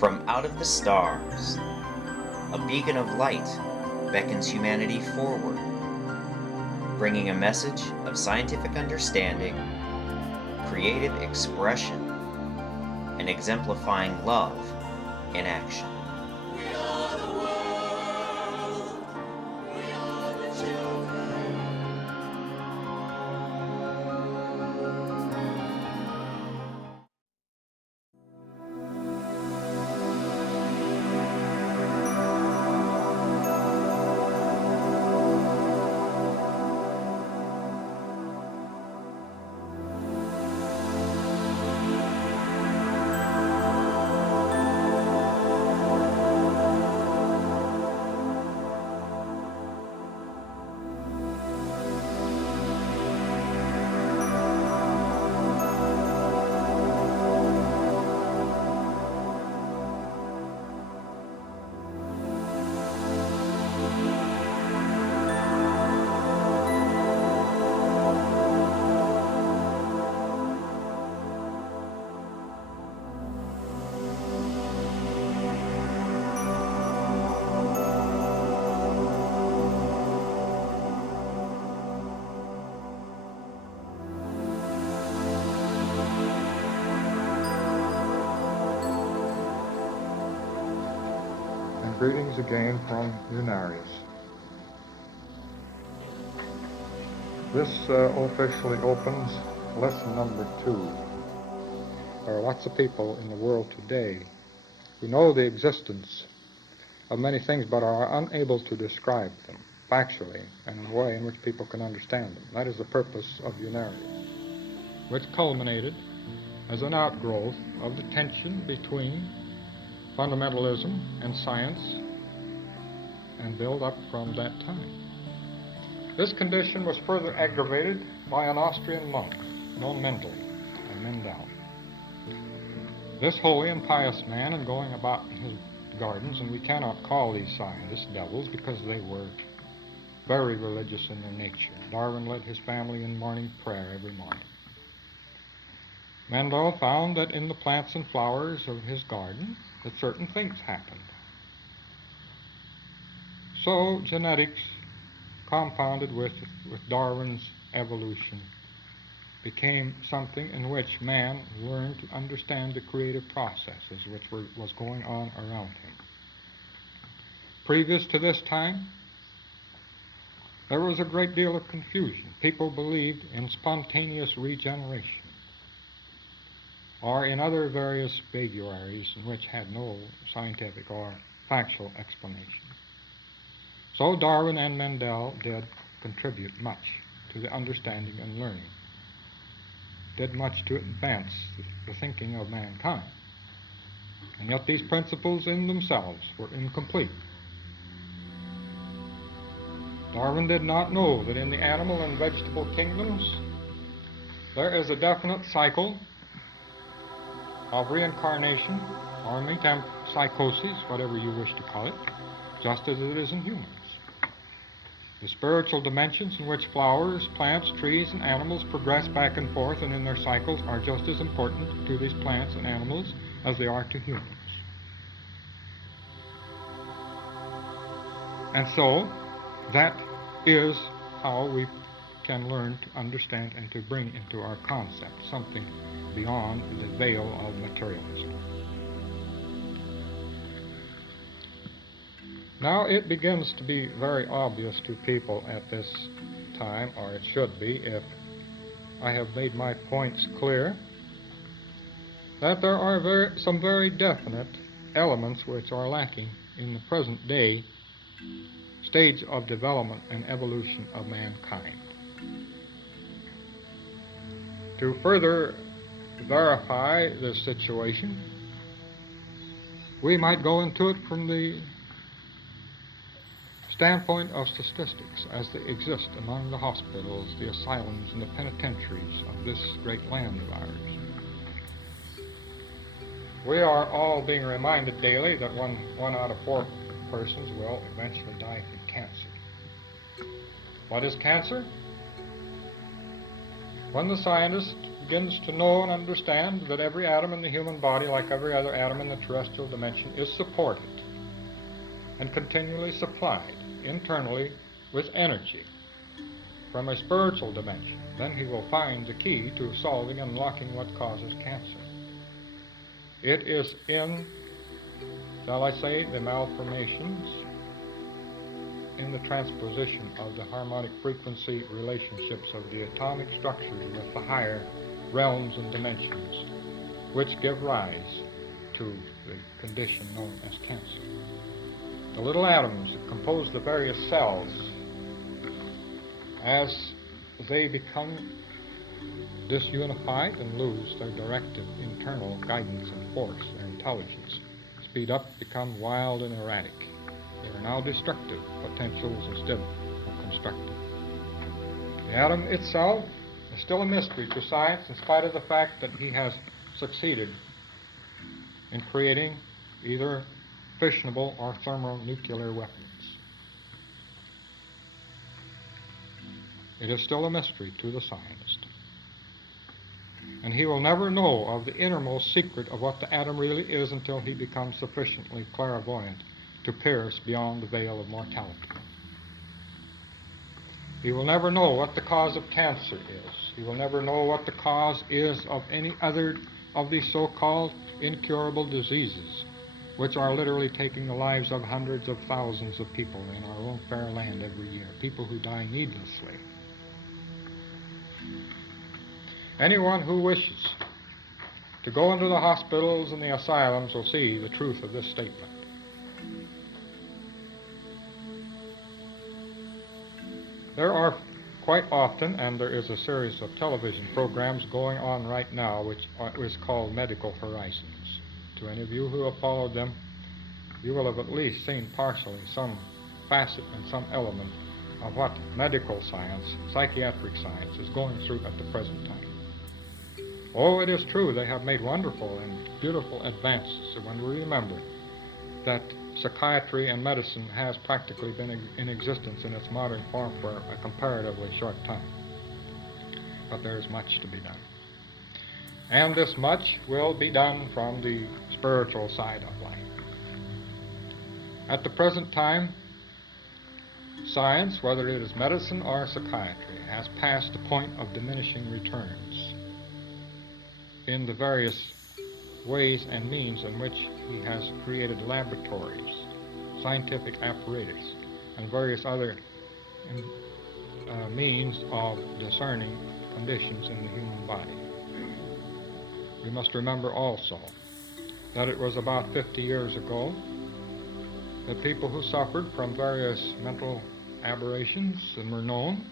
From out of the stars, a beacon of light beckons humanity forward, bringing a message of scientific understanding, creative expression, and exemplifying love in action. Greetings again from Unarius. This officially opens lesson number 2. There are lots of people in the world today who know the existence of many things but are unable to describe them factually and in a way in which people can understand them. That is the purpose of Unarius, which culminated as an outgrowth of the tension between fundamentalism and science, and build up from that time. This condition was further aggravated by an Austrian monk known Mendel. This holy and pious man, in going about in his gardens, and we cannot call these scientists devils because they were very religious in their nature. Darwin led his family in morning prayer every morning. Mendel found that in the plants and flowers of his garden that certain things happened. So genetics, compounded with Darwin's evolution, became something in which man learned to understand the creative processes which was going on around him. Previous to this time, there was a great deal of confusion. People believed in spontaneous regeneration, or in other various vagaries which had no scientific or factual explanation. So Darwin and Mendel did contribute much to the understanding and learning, did much to advance the thinking of mankind. And yet these principles in themselves were incomplete. Darwin did not know that in the animal and vegetable kingdoms there is a definite cycle of reincarnation or metempsychosis, whatever you wish to call it, just as it is in humans. The spiritual dimensions in which flowers, plants, trees, and animals progress back and forth and in their cycles are just as important to these plants and animals as they are to humans. And so, that is how we can learn to understand and to bring into our concept something beyond the veil of materialism. Now it begins to be very obvious to people at this time, or it should be if I have made my points clear, that there are some very definite elements which are lacking in the present day stage of development and evolution of mankind. To further verify this situation, we might go into it from the standpoint of statistics as they exist among the hospitals, the asylums, and the penitentiaries of this great land of ours. We are all being reminded daily that one out of 4 persons will eventually die from cancer. What is cancer? When the scientists begins to know and understand that every atom in the human body, like every other atom in the terrestrial dimension, is supported and continually supplied internally with energy from a spiritual dimension, then he will find the key to solving and unlocking what causes cancer. It is in, shall I say, the malformations in the transposition of the harmonic frequency relationships of the atomic structures with the higher realms and dimensions, which give rise to the condition known as cancer. The little atoms that compose the various cells, as they become disunified and lose their directive internal guidance and force, their intelligence, speed up, become wild and erratic. They are now destructive potentials instead of constructive. The atom itself is still a mystery to science, in spite of the fact that he has succeeded in creating either fissionable or thermonuclear weapons. It is still a mystery to the scientist. And he will never know of the innermost secret of what the atom really is until he becomes sufficiently clairvoyant to pierce beyond the veil of mortality. He will never know what the cause of cancer is. He will never know what the cause is of any other of these so-called incurable diseases, which are literally taking the lives of hundreds of thousands of people in our own fair land every year, people who die needlessly. Anyone who wishes to go into the hospitals and the asylums will see the truth of this statement. There are quite often, and there is a series of television programs going on right now which is called Medical Horizons. To any of you who have followed them, you will have at least seen partially some facet and some element of what medical science, psychiatric science, is going through at the present time. Oh, it is true, they have made wonderful and beautiful advances. And when we remember that psychiatry and medicine has practically been in existence in its modern form for a comparatively short time. But there is much to be done. And this much will be done from the spiritual side of life. At the present time, science, whether it is medicine or psychiatry, has passed the point of diminishing returns in the various ways and means in which he has created laboratories, scientific apparatus, and various other means of discerning conditions in the human body. We must remember also that it was about 50 years ago that people who suffered from various mental aberrations and were known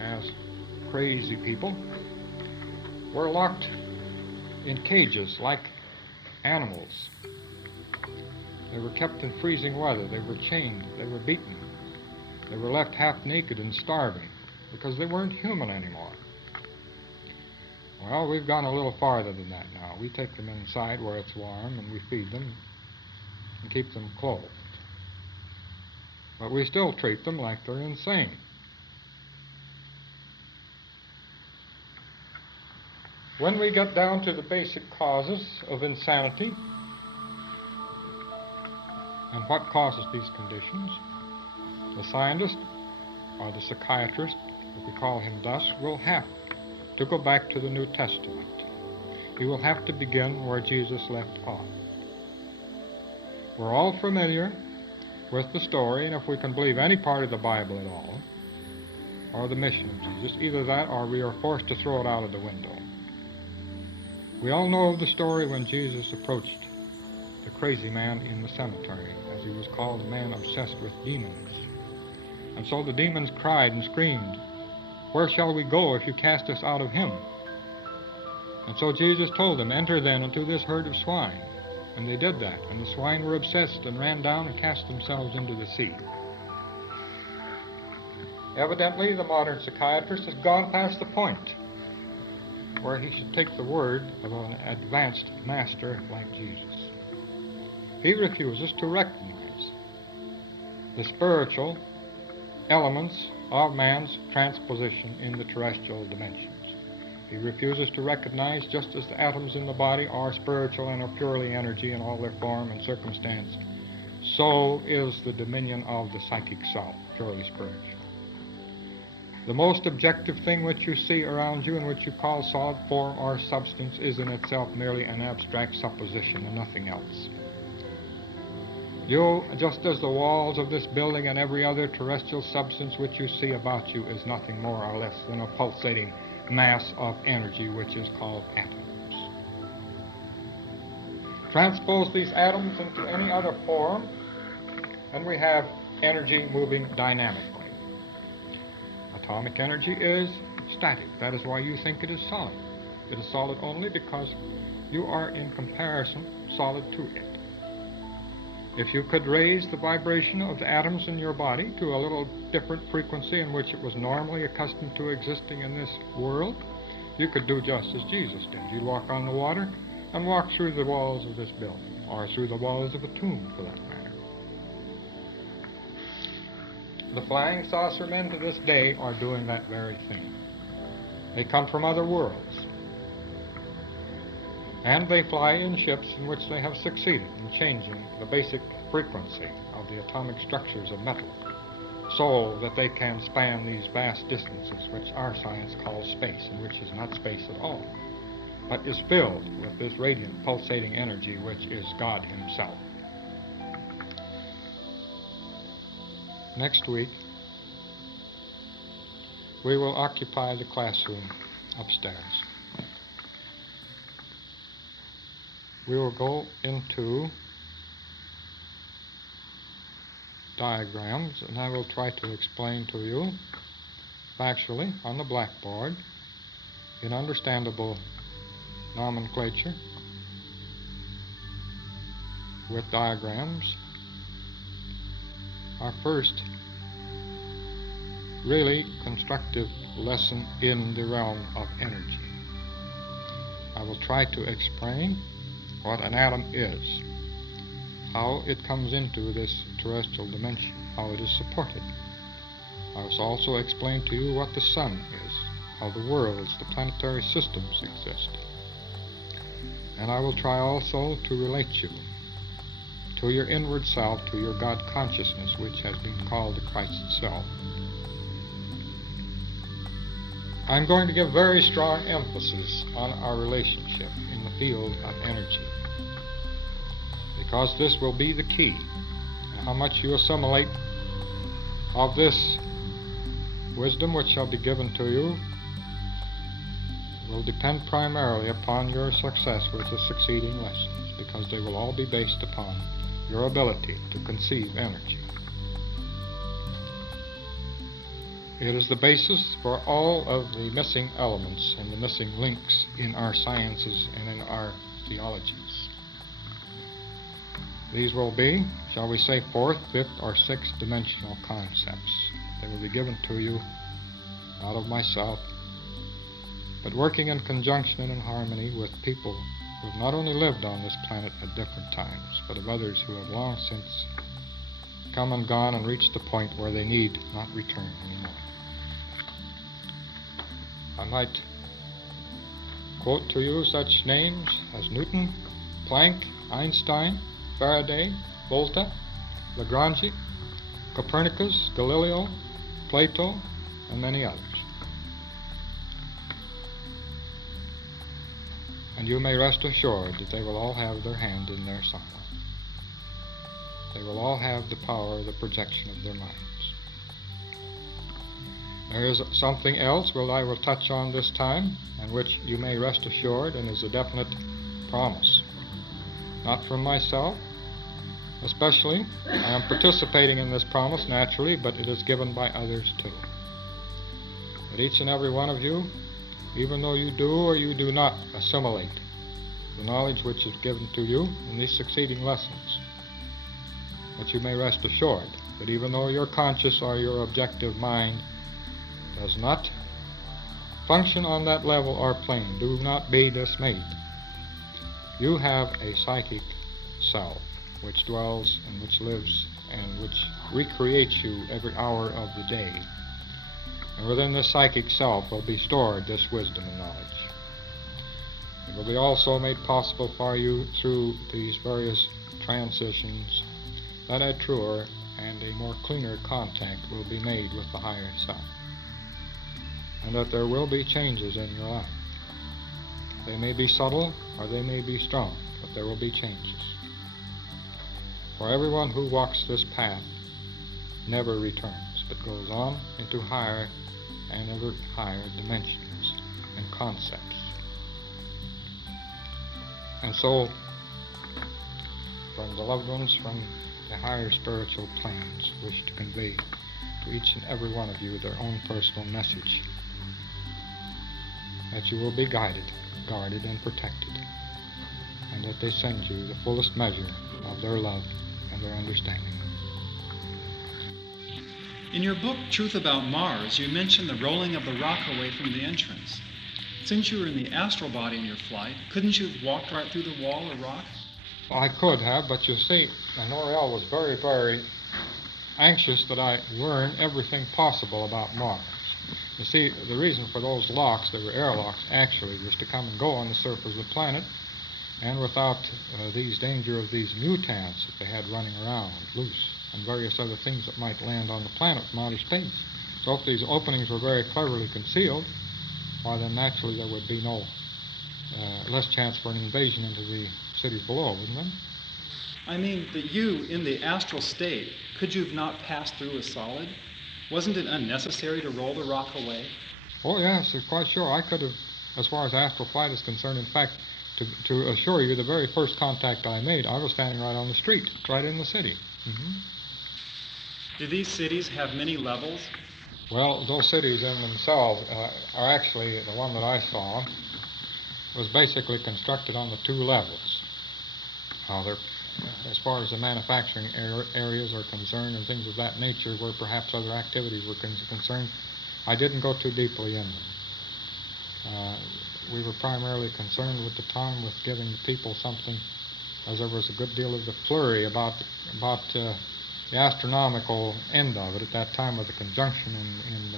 as crazy people were locked in cages like animals. They were kept in freezing weather. They were chained. They were beaten. They were left half naked and starving because they weren't human anymore. Well, we've gone a little farther than that now. We take them inside where it's warm and we feed them and keep them clothed. But we still treat them like they're insane. When we get down to the basic causes of insanity and what causes these conditions, the scientist or the psychiatrist, if we call him thus, will have to go back to the New Testament. He will have to begin where Jesus left off. We're all familiar with the story, and if we can believe any part of the Bible at all, or the mission of Jesus, either that or we are forced to throw it out of the window. We all know of the story when Jesus approached the crazy man in the cemetery, as he was called, a man obsessed with demons. And so the demons cried and screamed, "Where shall we go if you cast us out of him?" And so Jesus told them, "Enter then into this herd of swine." And they did that, and the swine were obsessed and ran down and cast themselves into the sea. Evidently, the modern psychiatrist has gone past the point where he should take the word of an advanced master like Jesus. He refuses to recognize the spiritual elements of man's transposition in the terrestrial dimensions. He refuses to recognize, just as the atoms in the body are spiritual and are purely energy in all their form and circumstance, so is the dominion of the psychic self, purely spiritual. The most objective thing which you see around you and which you call solid form or substance is in itself merely an abstract supposition and nothing else. You, just as the walls of this building and every other terrestrial substance which you see about you, is nothing more or less than a pulsating mass of energy which is called atoms. Transpose these atoms into any other form, and we have energy moving dynamically. Atomic energy is static. That is why you think it is solid. It is solid only because you are in comparison solid to it. If you could raise the vibration of the atoms in your body to a little different frequency in which it was normally accustomed to existing in this world, you could do just as Jesus did. You'd walk on the water and walk through the walls of this building, or through the walls of a tomb for that matter. The flying saucer men to this day are doing that very thing. They come from other worlds, and they fly in ships in which they have succeeded in changing the basic frequency of the atomic structures of metal so that they can span these vast distances which our science calls space, and which is not space at all, but is filled with this radiant pulsating energy which is God Himself. Next week, we will occupy the classroom upstairs. We will go into diagrams, and I will try to explain to you factually on the blackboard in understandable nomenclature with diagrams our first really constructive lesson in the realm of energy. I will try to explain what an atom is, how it comes into this terrestrial dimension, how it is supported. I will also explain to you what the sun is, how the worlds, the planetary systems exist. And I will try also to relate you to your inward self, to your God consciousness, which has been called the Christ self. I'm going to give very strong emphasis on our relationship in the field of energy, because this will be the key. And how much you assimilate of this wisdom which shall be given to you will depend primarily upon your success with the succeeding lessons, because they will all be based upon your ability to conceive energy. It is the basis for all of the missing elements and the missing links in our sciences and in our theologies. These will be, shall we say, fourth, fifth, or sixth dimensional concepts. They will be given to you out of myself, but working in conjunction and in harmony with people who have not only lived on this planet at different times, but of others who have long since come and gone and reached the point where they need not return anymore. I might quote to you such names as Newton, Planck, Einstein, Faraday, Volta, Lagrange, Copernicus, Galileo, Plato, and many others. And you may rest assured that they will all have their hand in there somewhere. They will all have the power of the projection of their minds. There is something else which I will touch on this time, and which you may rest assured and is a definite promise. Not from myself, especially. I am participating in this promise naturally, but it is given by others too. That each and every one of you, even though you do or you do not assimilate the knowledge which is given to you in these succeeding lessons, but you may rest assured that even though your conscious or your objective mind does not function on that level or plane, do not be dismayed. You have a psychic self which dwells and which lives and which recreates you every hour of the day. And within this psychic self will be stored this wisdom and knowledge. It will be also made possible for you through these various transitions that a truer and a more cleaner contact will be made with the higher self, and that there will be changes in your life. They may be subtle or they may be strong, but there will be changes. For everyone who walks this path never returns, but goes on into higher and ever higher dimensions and concepts. And so, from the loved ones from the higher spiritual planes, wish to convey to each and every one of you their own personal message, that you will be guided, guarded, and protected, and that they send you the fullest measure of their love and their understanding. In your book, Truth About Mars, you mention the rolling of the rock away from the entrance. Since you were in the astral body in your flight, couldn't you have walked right through the wall or rock? Well, I could have, but you see, Ernest L was very, very anxious that I learn everything possible about Mars. You see, the reason for those locks, they were airlocks actually, was to come and go on the surface of the planet, and without these danger of these mutants that they had running around loose, and various other things that might land on the planet from outer space. So if these openings were very cleverly concealed, why then naturally there would be no less chance for an invasion into the cities below, wouldn't there? I mean that you, in the astral state, could you have not passed through a solid? Wasn't it unnecessary to roll the rock away? Oh yes, quite sure. I could have, as far as astral flight is concerned. In fact, to assure you, the very first contact I made, I was standing right on the street, right in the city. Mm-hmm. Do these cities have many levels? Well, those cities in themselves are actually, the one that I saw was basically constructed on the two levels. They're, as far as the manufacturing areas are concerned and things of that nature, where perhaps other activities were concerned, I didn't go too deeply in them. We were primarily concerned at the time with giving the people something, as there was a good deal of the flurry about the astronomical end of it at that time, with the conjunction in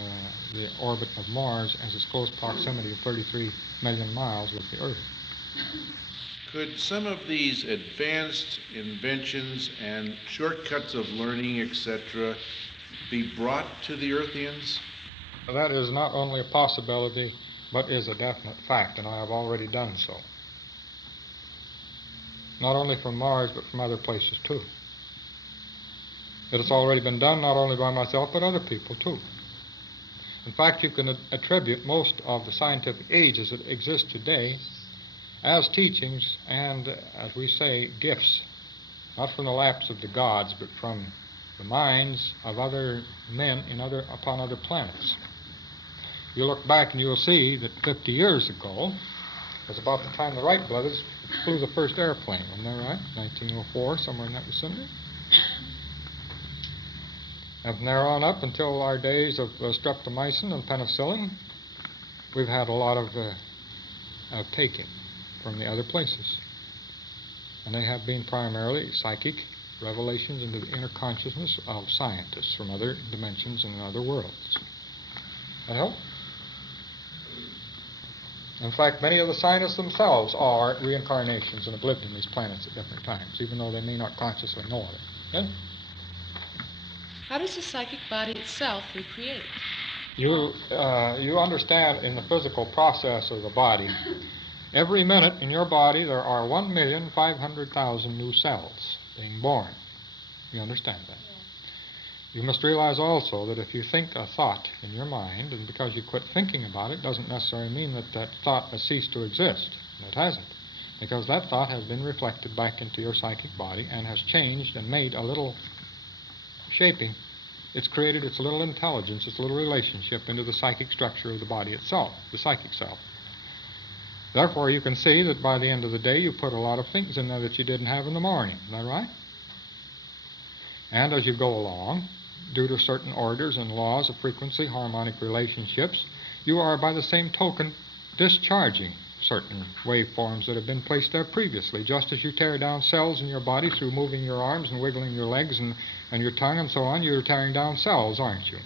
the orbit of Mars as its close proximity of 33 million miles with the Earth. Could some of these advanced inventions and shortcuts of learning, etc., be brought to the Earthians? That is not only a possibility, but is a definite fact, and I have already done so. Not only from Mars, but from other places too. It has already been done not only by myself, but other people too. In fact, you can attribute most of the scientific ages that exist today as teachings and, as we say, gifts, not from the laps of the gods, but from the minds of other men upon other planets. You look back and you'll see that 50 years ago was about the time the Wright brothers flew the first airplane, isn't that right? 1904, somewhere in that vicinity. And from there on up until our days of streptomycin and penicillin, we've had a lot of taking from the other places. And they have been primarily psychic revelations into the inner consciousness of scientists from other dimensions and other worlds. That help? In fact, many of the scientists themselves are reincarnations and have lived in these planets at different times, even though they may not consciously know of it. Yeah? How does the psychic body itself recreate? You understand, in the physical process of the body, every minute in your body there are 1,500,000 new cells being born. You understand that? You must realize also that if you think a thought in your mind, and because you quit thinking about it, doesn't necessarily mean that that thought has ceased to exist. It hasn't. Because that thought has been reflected back into your psychic body and has changed and made a little shaping. It's created its little intelligence, its little relationship into the psychic structure of the body itself, the psychic self. Therefore, you can see that by the end of the day, you put a lot of things in there that you didn't have in the morning. Isn't that right? And as you go along, due to certain orders and laws of frequency, harmonic relationships, you are by the same token discharging certain waveforms that have been placed there previously. Just as you tear down cells in your body through moving your arms and wiggling your legs and your tongue and so on, you're tearing down cells, aren't you?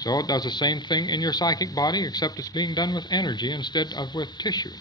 So it does the same thing in your psychic body, except it's being done with energy instead of with tissue.